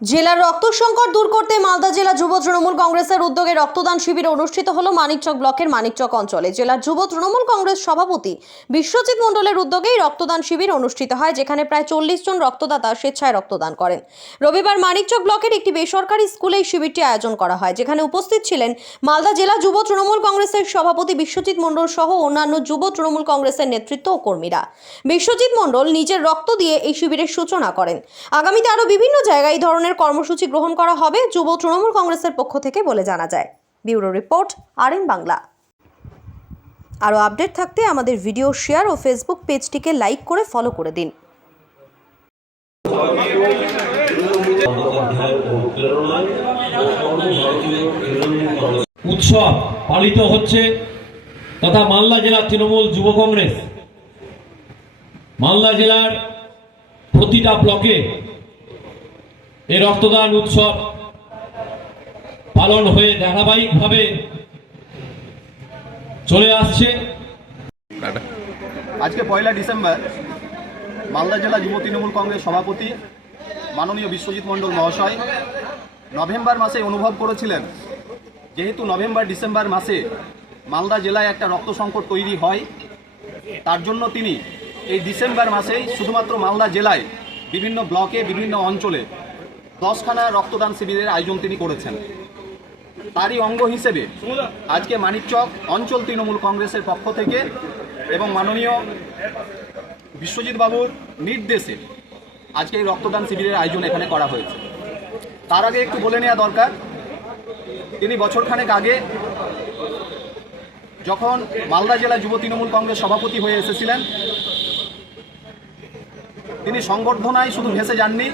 জেলার রক্ত সংকট দূর করতে মালদা জেলা যুব তৃণমূল কংগ্রেসের উদ্যোগে রক্তদান শিবির অনুষ্ঠিত হলো মানিকচক ব্লকের মানিকচক অঞ্চলে। জেলার যুব তৃণমূল কংগ্রেস সভাপতি বিশ্বজিৎ মণ্ডলের উদ্যোগেই রক্তদান শিবির অনুষ্ঠিত হয়, যেখানে প্রায় 40 জন রক্তদাতা স্বেচ্ছায় রক্তদান করেন। রবিবার মানিকচক ব্লকের একটি বেসরকারি স্কুলে এই শিবিরটি আয়োজন করা হয়, যেখানে উপস্থিত ছিলেন মালদা জেলা যুব তৃণমূল কংগ্রেসের সভাপতি বিশ্বজিৎ মণ্ডল সহ অন্যান্য যুব তৃণমূল কংগ্রেসের নেতৃত্ব ও কর্মীরা। বিশ্বজিৎ মণ্ডল নিজের রক্ত দিয়ে এই শিবিরের সূচনা করেন। আগামীতে আরও বিভিন্ন জায়গায় এই ধরনের কর্মসূচি গ্রহণ করা হবে যুব তৃণমূল কংগ্রেসের পক্ষ থেকে বলে জানা যায়। Bureau report, R Bangla. আরও আপডেট থাকতে আমাদের ভিডিও শেয়ার ও ফেসবুক পেজটিকে লাইক করে ফলো করে দিন। উৎসব পালিত হচ্ছে তথা মালদা জেলা তৃণমূল যুব কংগ্রেস মালদা জেলার প্রতিটা ব্লকে এই রক্তদান উৎসব পালন হয়ে ধারাবাহিকভাবে চলে আসছে। আজকে 1 ডিসেম্বর মালদা জেলা যুব তৃণমূল কংগ্রেস সভাপতি মাননীয় বিশ্বজিৎ মণ্ডল মহাশয় নভেম্বর মাসে অনুভব করেছিলেন, যেহেতু নভেম্বর ডিসেম্বর মাসে মালদা জেলায় একটা রক্ত সংকট তৈরি হয়, তার জন্য তিনি এই ডিসেম্বর মাসেই শুধুমাত্র মালদা জেলায় বিভিন্ন ব্লকে বিভিন্ন অঞ্চলে 10খানা রক্তদান শিবিরের আয়োজন তিনি করেছেন। তারই অঙ্গ হিসেবে আজকে মানিকচক অঞ্চল তৃণমূল কংগ্রেসের পক্ষ থেকে এবং মাননীয় বিশ্বজিৎ বাবুর নির্দেশে আজকে এই রক্তদান শিবিরের আয়োজন এখানে করা হয়েছে। তার আগে একটু বলে নেওয়া দরকার, তিনি বছরখানেক আগে যখন মালদা জেলা যুব তৃণমূল কংগ্রেস সভাপতি হয়ে এসেছিলেন, তিনি সংবর্ধনায় শুধু ভেসে যাননি,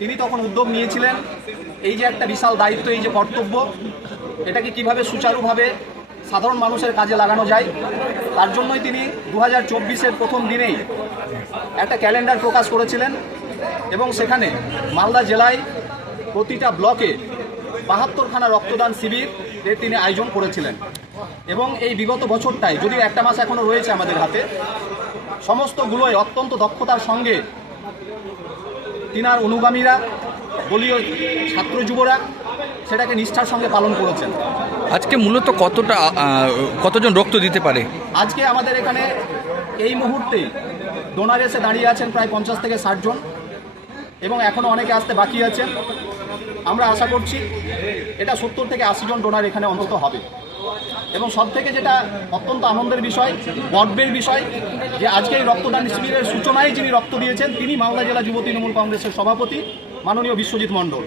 তিনি তখন উদ্যোগ নিয়েছিলেন এই যে একটা বিশাল দায়িত্ব, এই যে কর্তব্য, এটাকে কিভাবে সুচারুভাবে সাধারণ মানুষের কাজে লাগানো যায়, তার জন্যই তিনি 2024-এর প্রথম দিনেই একটা ক্যালেন্ডার প্রকাশ করেছিলেন এবং সেখানে মালদা জেলায় প্রতিটা ব্লকে 72খানা রক্তদান শিবির তিনি আয়োজন করেছিলেন। এবং এই বিগত বছরটায়, যদিও একটা মাস এখনও রয়েছে আমাদের হাতে, সমস্তগুলোই অত্যন্ত দক্ষতার সঙ্গে তিনার অনুগামীরা, দলীয় ছাত্র যুবরা সেটাকে নিষ্ঠার সঙ্গে পালন করেছেন। আজকে মূলত কতজন রক্ত দিতে পারে? আজকে আমাদের এখানে এই মুহূর্তে ডোনার এসে দাঁড়িয়ে আছেন প্রায় 50 থেকে 60 জন এবং এখনও অনেকে আসতে বাকি আছেন। আমরা আশা করছি এটা 70 থেকে 80 জন ডোনার এখানে অন্তত হবে। এবং সব থেকে যেটা অত্যন্ত আনন্দের বিষয়, গর্বের বিষয়, যে আজকে এই রক্তদান শিবিরের সূচনায় যিনি রক্ত দিয়েছেন তিনি মালদা জেলা যুব তৃণমূল কংগ্রেসের সভাপতি মাননীয় বিশ্বজিৎ মণ্ডল।